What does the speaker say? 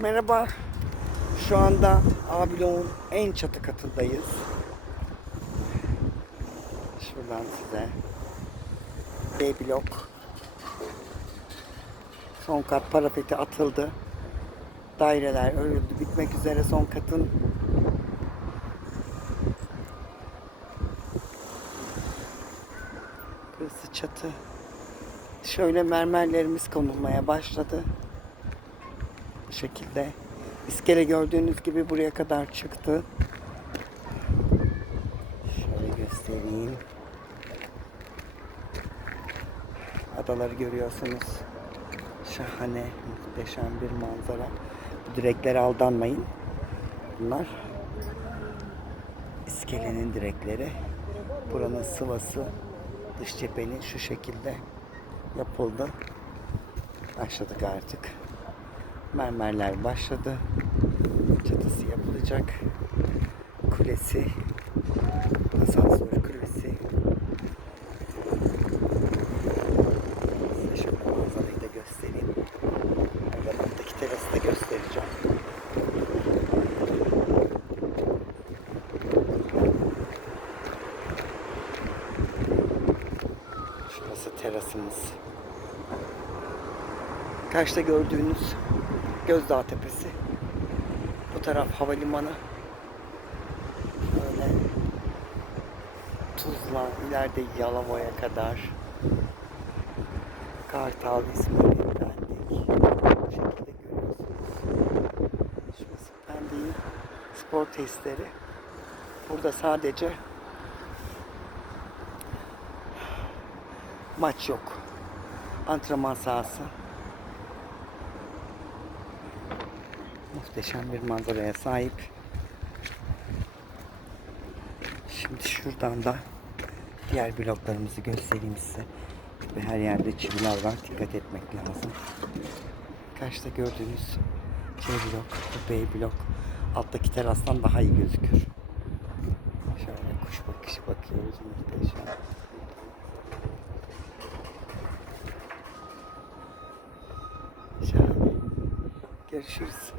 Merhaba. Şu anda A bloğun en çatı katındayız. Şuradan size B blok. Son kat parapeti atıldı. Daireler örüldü. Bitmek üzere son katın. Burası çatı. Şöyle mermerlerimiz konulmaya başladı. Şekilde. İskele gördüğünüz gibi buraya kadar çıktı. Şöyle göstereyim. Adaları görüyorsunuz. Şahane, muhteşem bir manzara. Bu direklere aldanmayın. Bunlar iskelenin direkleri. Buranın sıvası dış cephenin şu şekilde yapıldı. Başladık artık. Mermerler başladı. Çatısı yapılacak. Kulesi, asansör kulesi. Size şöyle manzarayı da göstereyim. Arabattaki terası da göstereceğim. Şurası terasımız. Karşıda gördüğünüz Gözdağ Tepesi. Bu taraf havalimanı. Böyle Tuzla, ileride Yalova'ya kadar. Kartal, İzmir, Pendik. Bu şekilde görüyorsunuz. Şurası Pendik'in spor testleri. Burada sadece maç yok. Antrenman sahası. Muhteşem bir manzaraya sahip. Şimdi şuradan da diğer bloklarımızı göstereyim size. Ve her yerde çiviler var. Dikkat etmek lazım. Karşıda gördüğünüz C blok, B blok alttaki terastan daha iyi gözükür. Şöyle kuş bakışı bakıyoruz muhteşem. Görüşürüz.